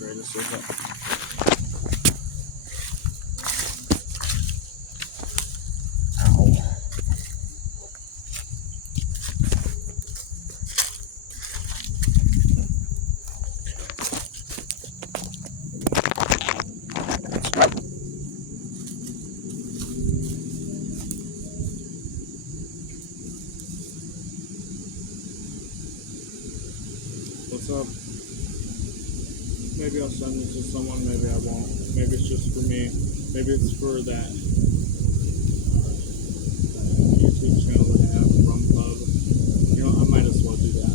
greatest, is it? Ow. What's up? Maybe I'll send it to someone, maybe I won't. Maybe it's just for me. Maybe it's for that YouTube channel that I have, Rum Pub. You know, I might as well do that.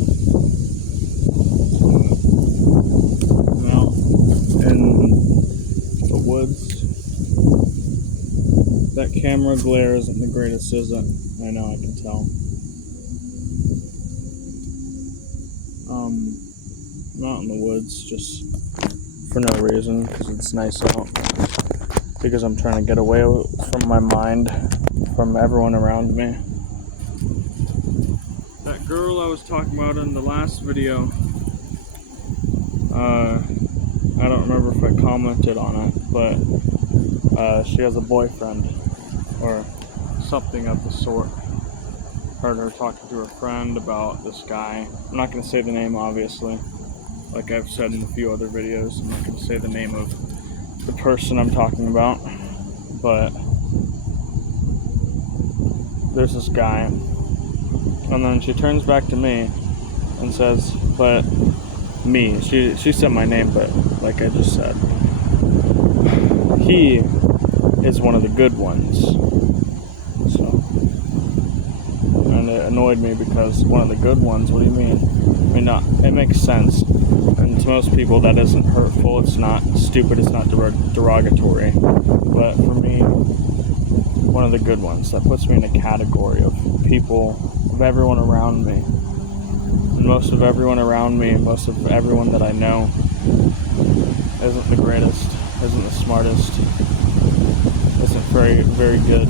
I'm out in the woods. That camera glare isn't the greatest, is it? I know, I can tell. I'm out in the woods just for no reason, because it's nice out. Because I'm trying to get away from my mind, from everyone around me. That girl I was talking about in the last video, I don't remember if I commented on it, but she has a boyfriend, or something of the sort. Heard her talking to her friend about this guy. I'm not going to say the name, obviously. Like I've said in a few other videos, I'm not going to say the name of the person I'm talking about. But there's this guy. And then she turns back to me and says, but me. She said my name, but like I just said, he is one of the good ones. So, and it annoyed me because one of the good ones, what do you mean? I mean, it makes sense. And to most people that isn't hurtful, it's not stupid, it's not derogatory. But for me, one of the good ones, that puts me in a category of people, of everyone around me. And most of everyone around me, most of everyone that I know, isn't the greatest, isn't the smartest, isn't very, very good.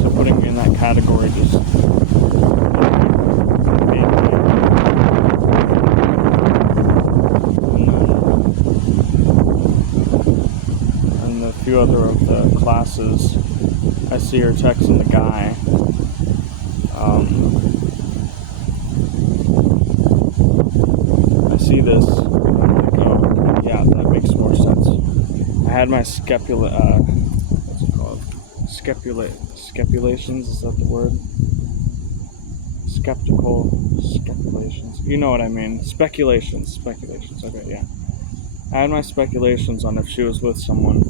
So putting me in that category just made me. And a few other of the classes, I see her texting the guy. I see this, and I'm like, oh, yeah, that makes more sense. I had my what's it called? Scapulations, is that the word? Speculations. You know what I mean. Speculations, okay, yeah. I had my speculations on if she was with someone,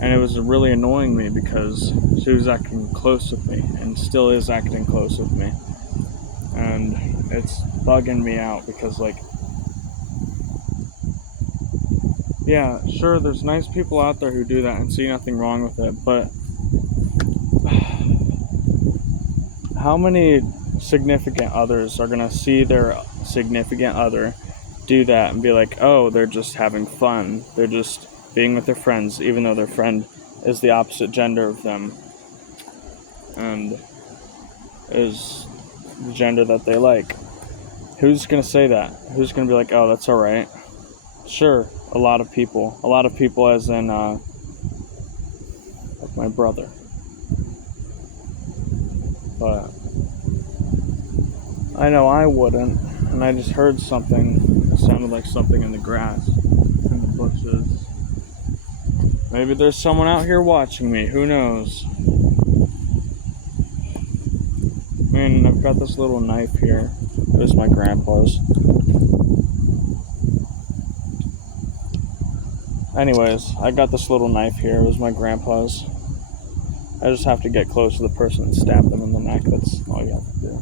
and it was really annoying me because she was acting close with me, and still is acting close with me. And it's bugging me out because, like, yeah, sure, there's nice people out there who do that and see nothing wrong with it, but how many significant others are going to see their significant other do that and be like, oh, they're just having fun, they're just being with their friends, even though their friend is the opposite gender of them and is the gender that they like? Who's going to say that? Who's going to be like, oh, that's alright? Sure, a lot of people as in like my brother, but I know I wouldn't. And I just heard something. It sounded like something in the grass, in the bushes. Maybe there's someone out here watching me. Who knows? I mean, I've got this little knife here. It was my grandpa's. Anyways, I got this little knife here. It was my grandpa's. I just have to get close to the person and stab them in the neck. That's all you have to do.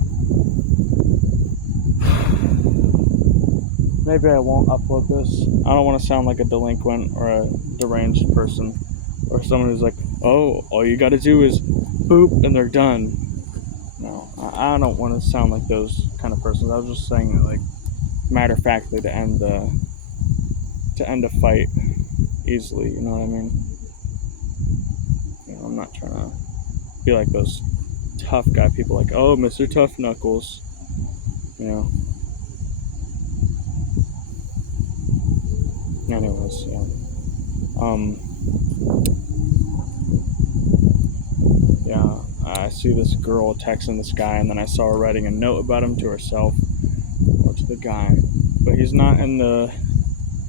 Maybe I won't upload this. I don't want to sound like a delinquent or a deranged person or someone who's like, oh, all you gotta do is boop and they're done. No, I don't want to sound like those kind of persons. I was just saying it, like, matter-of-factly to end a fight easily, you know what I mean? You know, I'm not trying to be like those tough guy people like, oh, Mr. Tough Knuckles, you know. Anyways, yeah. Yeah, I see this girl texting this guy, and then I saw her writing a note about him to herself or to the guy. But he's not in the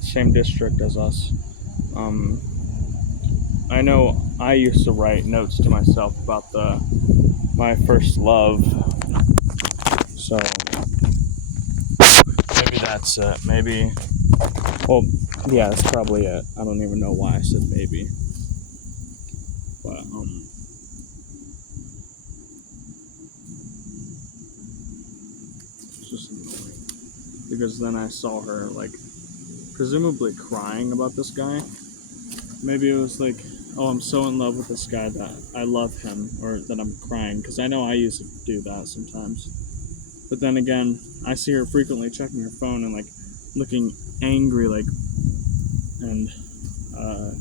same district as us. Um, I know I used to write notes to myself about my first love, so maybe that's it. Maybe, well, yeah, that's probably it. I don't even know why I said maybe, but it's just annoying because then I saw her like presumably crying about this guy. Maybe it was like, oh, I'm so in love with this guy that I love him, or that I'm crying, because I know I used to do that sometimes. But then again, I see her frequently checking her phone and like looking angry, like, and uh,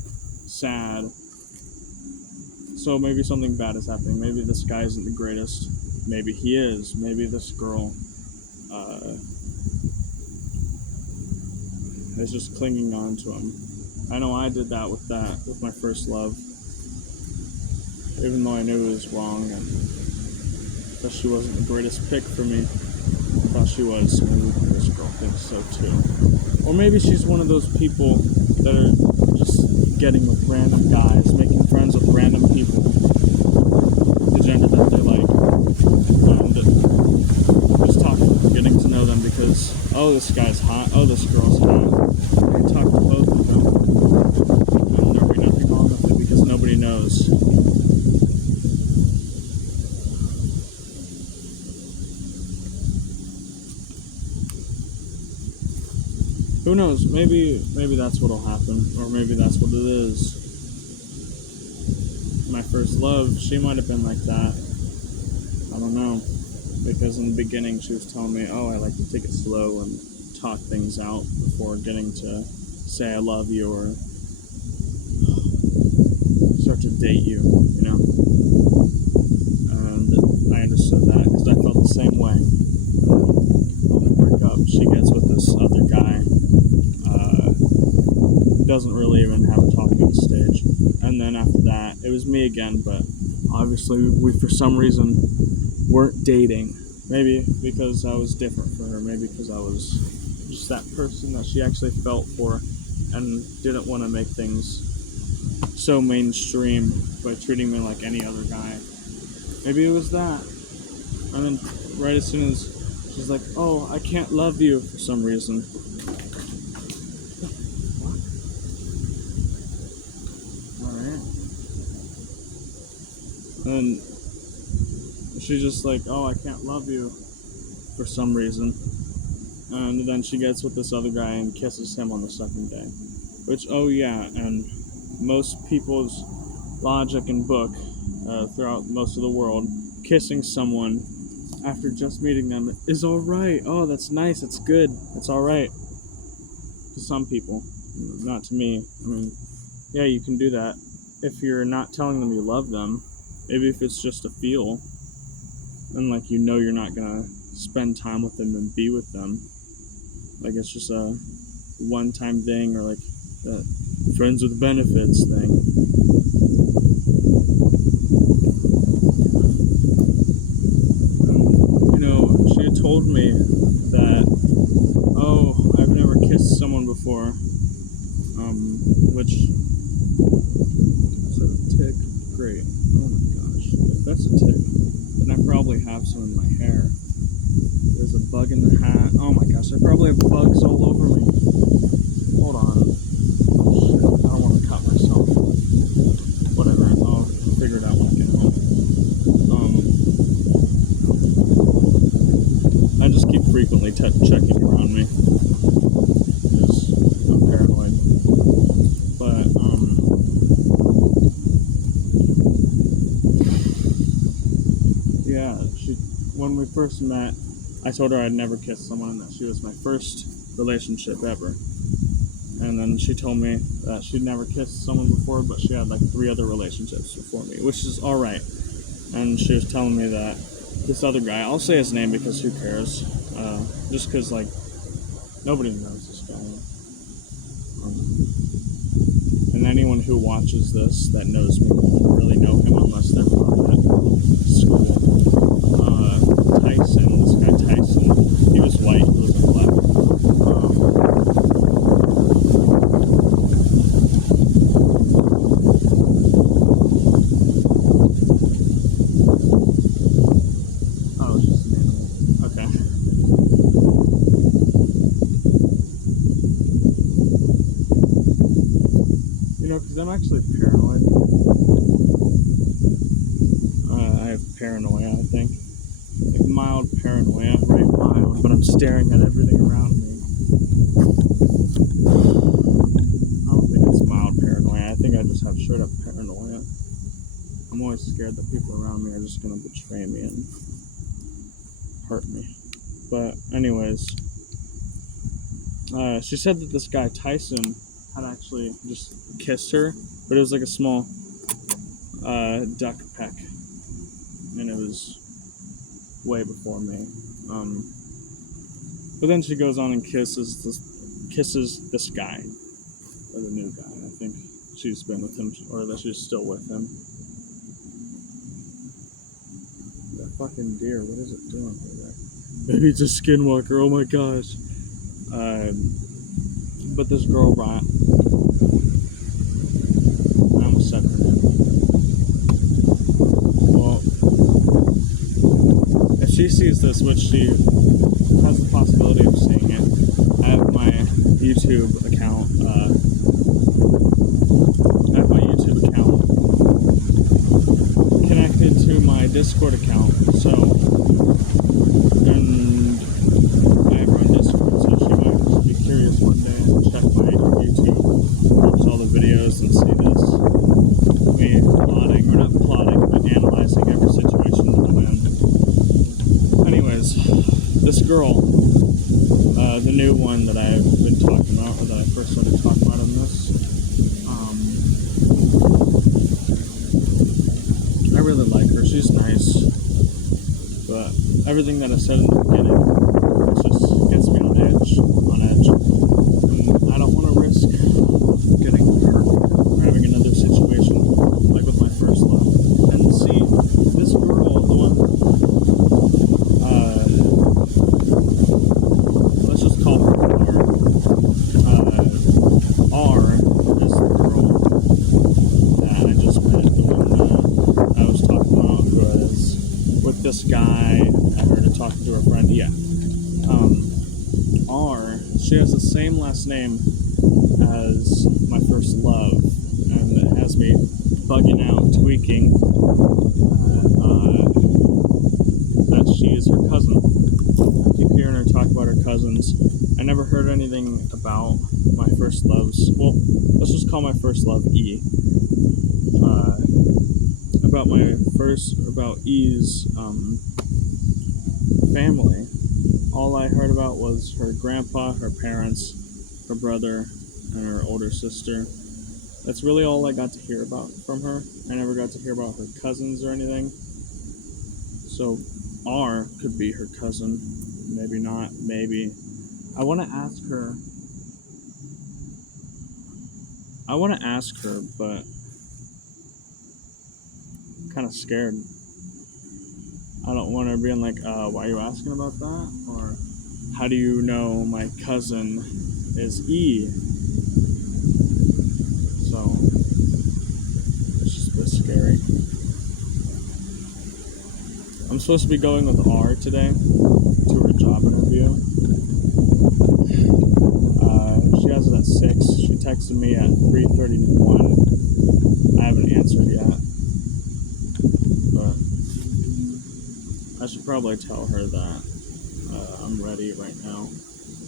sad. So maybe something bad is happening. Maybe this guy isn't the greatest. Maybe he is. Maybe this girl uh, is just clinging on to him. I know I did that with my first love, even though I knew it was wrong and that she wasn't the greatest pick for me. I thought she was. Maybe this girl thinks so too. Or maybe she's one of those people that are just getting with random guys, making friends with random people, the gender that they like, and just talking, getting to know them because, oh, this guy's hot, oh, this girl's hot. I can talk to both of them, and there'll be nothing wrong with it because nobody knows. Who knows? Maybe that's what'll happen, or maybe that's what it is. My first love, she might have been like that. I don't know, because in the beginning she was telling me, "Oh, I like to take it slow and talk things out before getting to say I love you or start to date you," you know. And I understood that because I felt the same way. When we break up, she gets with this other guy. Doesn't really even have a talking stage. And then after that, it was me again, but obviously we for some reason weren't dating. Maybe because I was different for her, maybe because I was just that person that she actually felt for and didn't want to make things so mainstream by treating me like any other guy. Maybe it was that. And then right as soon as she's like, "Oh, I can't love you," for some reason. Alright. And she's just like, "Oh, I can't love you," for some reason. And then she gets with this other guy and kisses him on the second day. Which, oh yeah, and most people's logic and book throughout most of the world, kissing someone after just meeting them is alright. Oh, that's nice, that's good, it's alright. To some people, not to me. I mean, yeah, you can do that if you're not telling them you love them. Maybe if it's just a feel, and like you know you're not gonna spend time with them and be with them. Like it's just a one-time thing, or like the friends with benefits thing. She had told me that, oh, I've never kissed someone before, which is that a tick? Great. Oh my gosh. If that's a tick, then I probably have some in my hair. There's a bug in the hat. Oh my gosh, I probably have bugs all over me. Hold on. Shit, I don't want to cut myself. Whatever, I'll figure it out when I get home. I just keep frequently checking around me. Because I'm paranoid. But, yeah, when we first met, I told her I'd never kissed someone and that she was my first relationship ever. And then she told me that she'd never kissed someone before, but she had like 3 other relationships before me, which is alright. And she was telling me that this other guy, I'll say his name because who cares? Just because, like, nobody knows this guy. And anyone who watches this that knows me won't really know him unless they're from that school. Tyson, this guy Tyson, he was white, he wasn't black. Oh, it's just an animal. Okay. You know, because I'm actually paranoid. I have paranoia, I think. Like mild paranoia, right? Mild, but I'm staring at everything around me. I don't think it's mild paranoia. I think I just have straight up paranoia. I'm always scared that people around me are just gonna betray me and hurt me. But anyways, she said that this guy Tyson had actually just kissed her, but it was like a small duck peck, and it was way before me. But then she goes on and kisses this guy, or the new guy. I think she's been with him, or that she's still with him. That fucking deer, what is it doing over there? Maybe it's a skinwalker, oh my gosh. But this girl brought, I almost said her name. Well, if she sees this, which she has the possibility of seeing it, I have my YouTube account, connected to my Discord account, so, and I have her on Discord, so she might just be curious one day and check my YouTube, watch all the videos and see this, me plotting, or not plotting, but analyzing every situation that I'm in. Anyways, this girl, the new one that I've been talking about, or that I first started talking about in this, I really like her. She's nice, but everything that I said in the beginning just gets me on edge, and I don't want to risk getting hurt or having another situation like with my first love. And see, this girl, the one, let's just call her R. R is the girl that I just met, the one I was talking about, who was with this guy. I heard her talking to her friend. Yeah. R, she has the same last name as my first love, and it has me bugging out, tweaking, that she is her cousin. I keep hearing her talk about her cousins. I never heard anything about my first love's, well, let's just call my first love E. About E's family. All I heard about was her grandpa, her parents, her brother, and her older sister. That's really all I got to hear about from her. I never got to hear about her cousins or anything. So R could be her cousin. Maybe not, maybe. I want to ask her, but I'm kind of scared. I don't want her being like, why are you asking about that? Or, how do you know my cousin is E? So, it's just a bit scary. I'm supposed to be going with R today to her job interview. She has it at 6. She texted me at 3:31. I haven't answered yet. But I should probably tell her that I'm ready right now.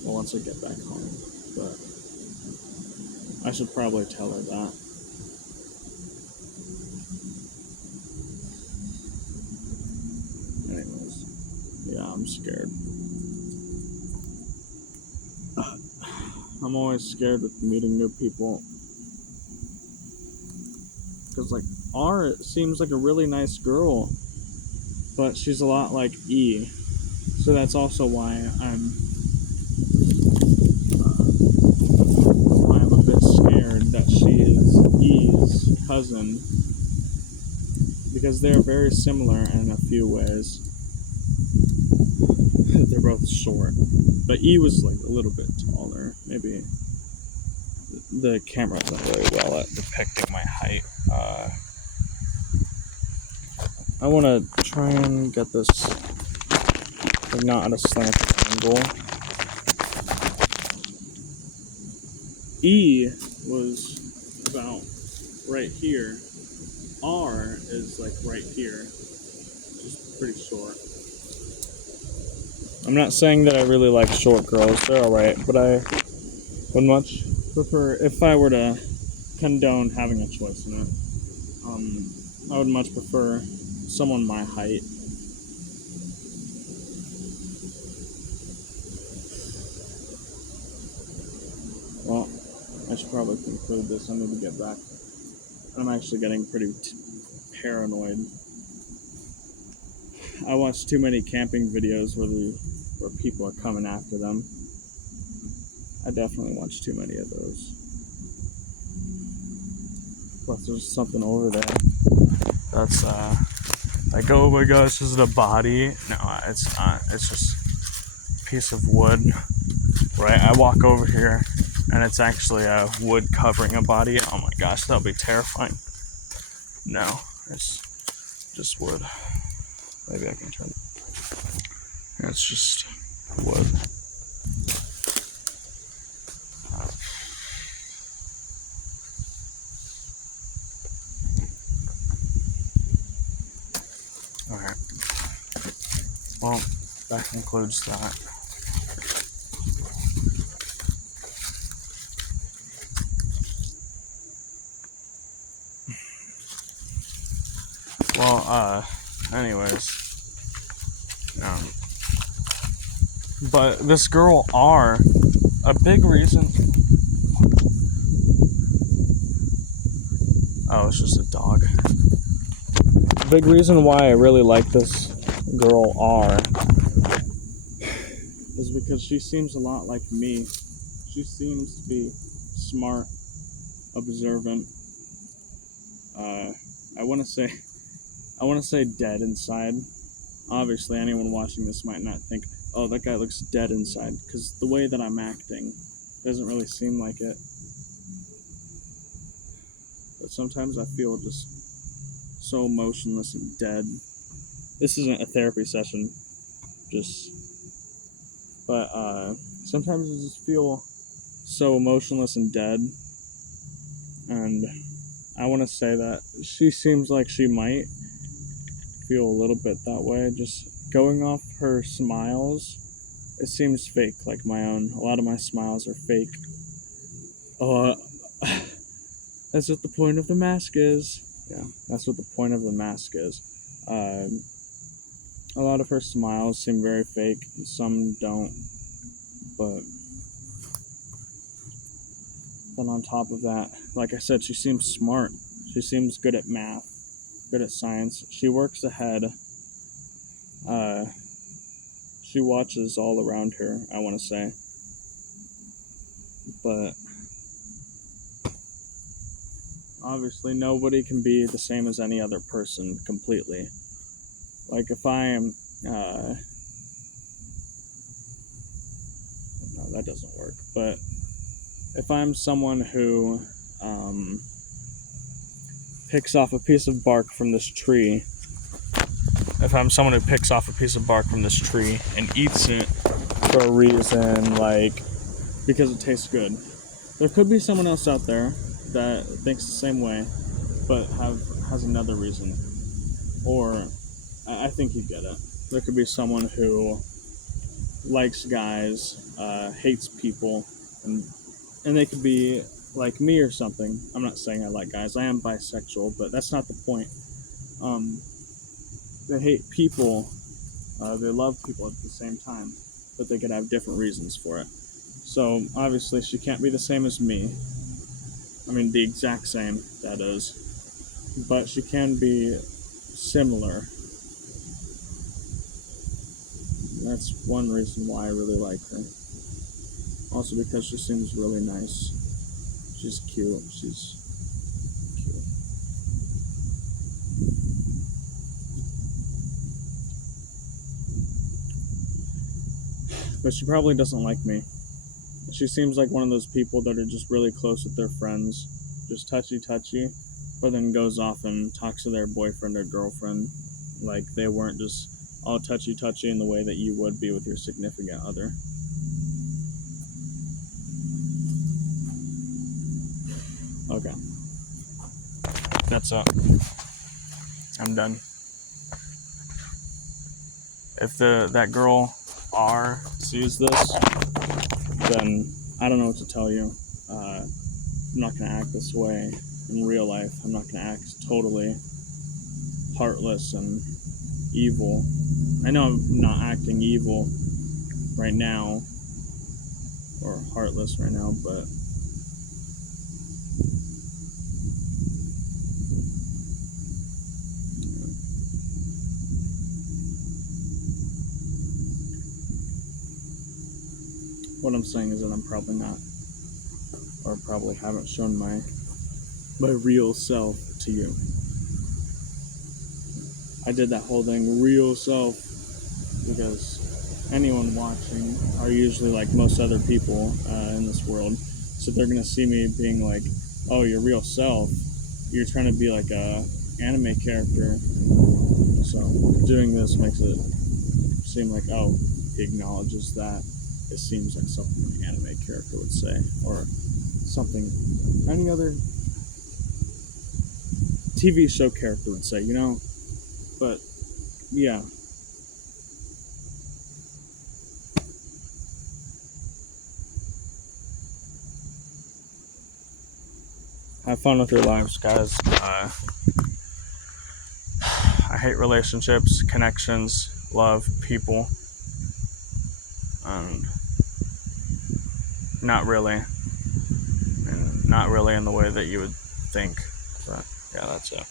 Well, once I get back home. But I should probably tell her that. Anyways, yeah, I'm scared. I'm always scared with meeting new people. Because, like, R seems like a really nice girl, but she's a lot like E. So that's also why I'm a bit scared. cousin because they're very similar in a few ways. They're both short, but E was like a little bit taller. Maybe the camera's not very well at depicting my height. I want to try and get this like not at a slanted angle. E was about right here. R is like right here, just pretty short. I'm not saying that I really like short girls, they're alright, but I would much prefer, if I were to condone having a choice in it, I would much prefer someone my height. Well, I should probably conclude this. I need to get back. I'm actually getting pretty paranoid. I watch too many camping videos where people are coming after them. I definitely watch too many of those. Plus, there's something over there. That's like, oh my gosh, is it a body? No, it's not. It's just a piece of wood. Right? I walk over here, and it's actually a wood covering a body. Oh my gosh, that'll be terrifying. No, it's just wood. Maybe I can turn it. It's just wood. Alright. Well, that concludes that. Well, anyways. But this girl R, a big reason. Oh, it's just a dog. A big reason why I really like this girl R is because she seems a lot like me. She seems to be smart, observant. I want to say dead inside. Obviously, anyone watching this might not think, oh, that guy looks dead inside, because the way that I'm acting doesn't really seem like it. But sometimes I feel just so emotionless and dead. This isn't a therapy session, but sometimes I just feel so emotionless and dead, and I want to say that she seems like she might feel a little bit that way. Just going off her smiles, it seems fake, like my own. A lot of my smiles are fake. That's what the point of the mask is. Yeah, that's what the point of the mask is. A lot of her smiles seem very fake, some don't. But then on top of that, like I said, she seems smart. She seems good at math, good at science. She works ahead. She watches all around her, I want to say. But obviously, nobody can be the same as any other person completely. Like, if I am. No, that doesn't work. But if I'm someone who picks off a piece of bark from this tree, if I'm someone who picks off a piece of bark from this tree and eats it for a reason, like because it tastes good, there could be someone else out there that thinks the same way, but has another reason. Or I think you get it. There could be someone who likes guys, hates people, and they could be like me or something. I'm not saying I like guys. I am bisexual, but that's not the point. They hate people. They love people at the same time, but they could have different reasons for it. So obviously, she can't be the same as me. I mean, the exact same, that is. But she can be similar. That's one reason why I really like her. Also because she seems really nice. She's cute. She's cute. But she probably doesn't like me. She seems like one of those people that are just really close with their friends, just touchy, but then goes off and talks to their boyfriend or girlfriend like they weren't just all touchy in the way that you would be with your significant other. Okay. That's it. I'm done. If that girl R sees this, then I don't know what to tell you. I'm not gonna act this way in real life. I'm not gonna act totally heartless and evil. I know I'm not acting evil right now or heartless right now, but what I'm saying is that I'm probably not, or probably haven't shown my real self to you. I did that whole thing, real self, because anyone watching are usually like most other people in this world. So they're gonna see me being like, "Oh, your real self. You're trying to be like a anime character." So doing this makes it seem like, oh, he acknowledges that. It seems like something an anime character would say, or something any other TV show character would say, But yeah, have fun with your lives, guys. I hate relationships, connections, love, people, and not really, and not really in the way that you would think. But yeah, that's it.